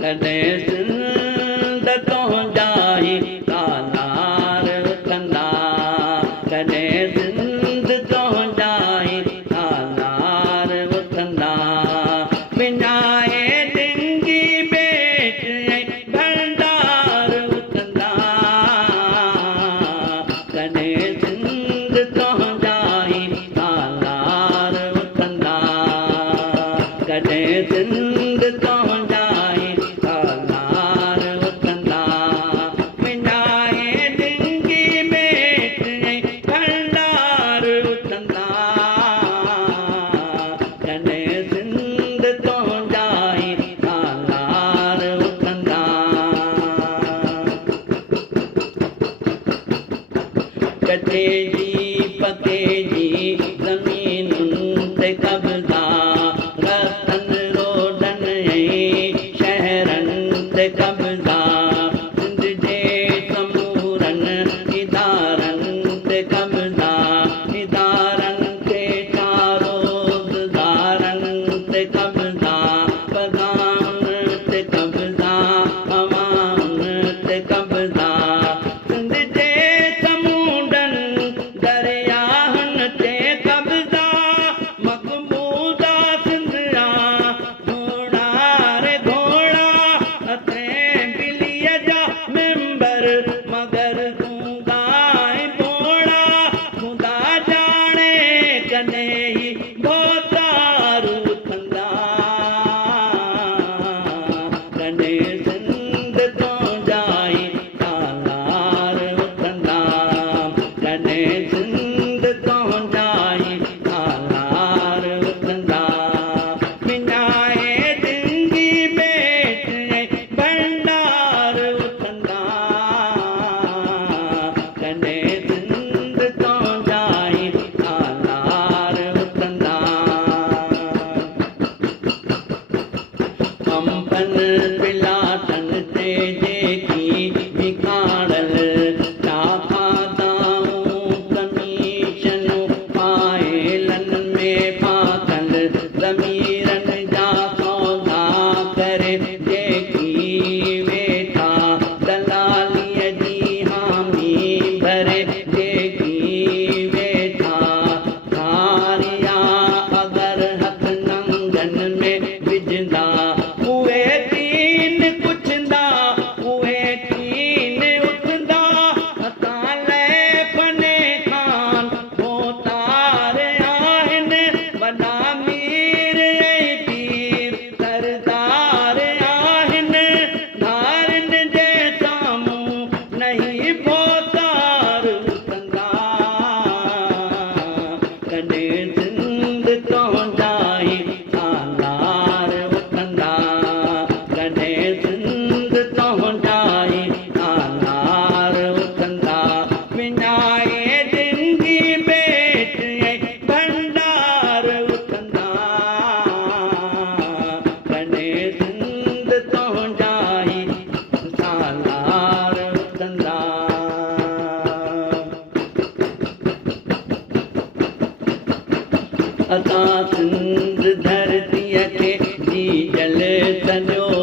कॾहिं सिंध तो जाई तालार उथंदा, कॾहिं सिंध तो जाई तालार उथंदा। विञाए डिंगी बेट भंडार उथंदा, कॾहिं सिंध तो जाई तालार उथंदा, कॾहिं सिंध तो जाई तालार उथंदा। विञाए डिंगी बेट भंडार उथंदा, कॾहिं सिंध तो जाई तालार उथंदा। कटे जी पके जी ज़मीनुनि ते कब्ज़ा, रस्तनि रोडनि ऐं शहरनि ते कब्ज़ा। सिंध जे समूरनि इदारनि ते कब्ज़ा, इदारनि खे चारो गुज़ारनि ते कब्ज़ा। बगाउनि ते कब्ज़ा, हवाउनि ते कब्ज़ा। सिंध जे समुंडनि दरियाहनि ते कब्ज़ा, मक़बूदा सिंधिया घोड़ा रे घोड़ा। हथें बिलीअ जा मिंबर मगर गूंगा ऐं बोड़ा। ख़ुदा जाणे कॾहिं ई भोतार उथंदा, कॾहिं सिंध तो जाई तालार उथंदा, कॾहिं सिंध तो जाई तालार उथंदा। विञाए डिंगी बेट भंडार उथंदा, कॾहिं सिंध तो जाई तालार उथंदा। अंबनि पिलाटनि ते जेकी विकाड़ल, छा खाधाऊं कमीशनूं पायलनि में फाथल। ज़मीरनि जा सौदा करे जेकी वेठा, दलालीअ जी हामी भरे जेकी वेठा। धारिया अगरि हथ नंगनि में विझंदा, उहे तीन पुछंदा, उहे तीन उथंदा। ताले फने खान भोतार आहिनि, वॾा मीर ऐं पीर सरदार आहिनि। नारियुनि जे साम्हूं नहीं भोतार उथंदा, कॾहिं सिंध तो जाई तालार उथंदा, कॾहिं सिंध तो जाई तालार उथंदा। विञाए डिंगी बेट भंडार उथंदा, कॾहिं सिंध तो जाई तालार उथंदा। असां सिंध धरतीअ खे जीजल सॼो